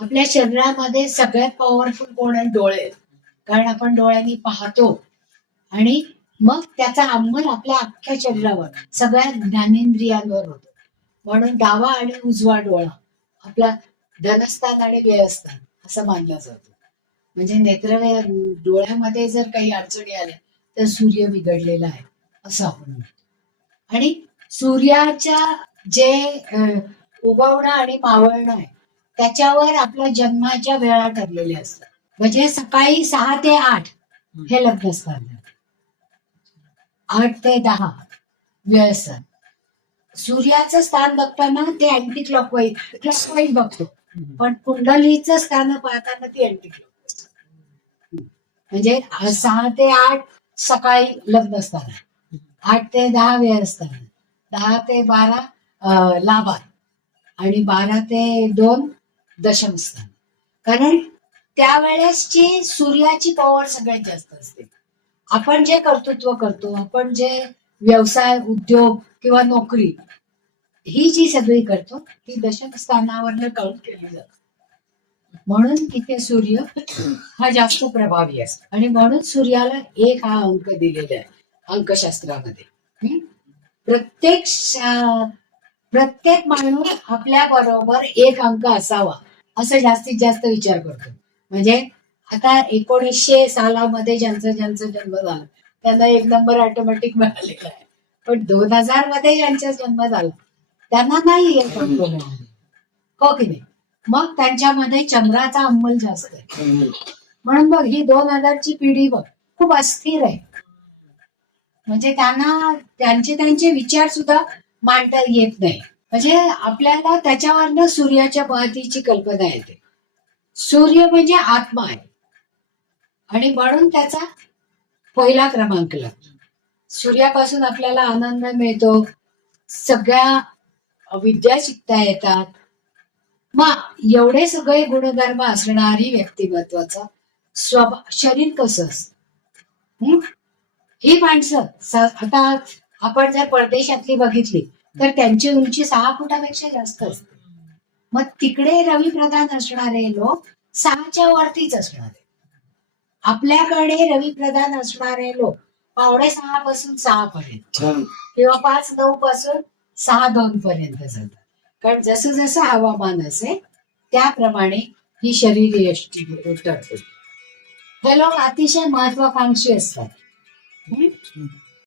आपल्या शरीरामध्ये सगळ्यात पॉवरफुल कोण आहे? डोळे आहेत. कारण आपण डोळ्यांनी पाहतो आणि मग त्याचा अंमल आपल्या अख्ख्या शरीरावर सगळ्या ज्ञानेंद्रियांवर होतो. म्हणून डावा आणि उजवा डोळा आपला धनस्थान आणि व्ययस्थान असं मानलं जातं. म्हणजे नेत्र डोळ्यामध्ये जर काही अडचणी आल्या तर सूर्य बिघडलेला आहे असं आपण म्हणतो. आणि सूर्याच्या जे उगवणं आणि मावळणं आहे त्याच्यावर आपल्या जन्माच्या वेळा ठरलेल्या असतात. म्हणजे सकाळी 6 ते 8 हे लग्नस्थान, 8 ते 10 व्ययस्थान. सूर्याचं स्थान बघताना ते अँटी क्लॉकवाईज बघतो, पण कुंडलीचं स्थान पाहताना ती अँटी क्लॉकवाईज. म्हणजे 6 ते 8 सकाळी लग्नस्थान, 8 ते 10 व्ययस्थान, 10 ते 12 लाभात आणि 12 ते 2 दशमस्थान. कारण त्यावेळेसची सूर्याची पॉवर सगळ्यात जास्त असते. आपण जे कर्तृत्व करतो, आपण जे व्यवसाय, उद्योग किंवा नोकरी ही जी सगळी करतो ती दशमस्थानावरनं काउंट केली जाते. म्हणून तिथे सूर्य हा जास्त प्रभावी असतो आणि म्हणून सूर्याला 1 हा अंक दिलेला आहे अंकशास्त्रामध्ये. प्रत्येक माणूस आपल्या बरोबर 1 अंक असावा असं जास्तीत जास्त विचार करतो. म्हणजे आता 1900 सालामध्ये ज्यांचा जन्म झाला त्यांना 1 नंबर ऑटोमॅटिक मिळालेला आहे, पण 2000 मध्ये ज्यांचा जन्म झाला त्यांना नाही 1 अंक मिळाले. हो की नाही? मग त्यांच्यामध्ये चंद्राचा अंमल जास्त आहे. म्हणून बघ ही 2000 ची पिढी बघ खूप अस्थिर आहे. म्हणजे त्यांना त्यांचे विचार सुद्धा मांडता येत नाही. म्हणजे आपल्याला त्याच्यावरनं सूर्याच्या महतीची कल्पना येते. सूर्य म्हणजे आत्मा आहे आणि म्हणून त्याचा पहिला क्रमांक लागतो. सूर्यापासून आपल्याला आनंद मिळतो, सगळ्या विद्या शिकता येतात. मग एवढे सगळे गुणधर्म असणारी व्यक्तिमत्वाचा शरीर कसं असतं? ही माणसं आता आपण जर परदेशातली बघितली तर त्यांची उंची 6 फुटापेक्षा जास्त असते. मग तिकडे रवी प्रधान असणारे लोक 6च्या वरतीच असणारे. आपल्याकडे रवी प्रधान असणारे लोक 5:45 पासून 6 पर्यंत किंवा 5:09 पासून 6:02 पर्यंत जातात. कारण जसं जसं हवामान असेल त्याप्रमाणे ही शरीर यष्टी ठरते. हे लोक अतिशय महत्वाकांक्षी असतात.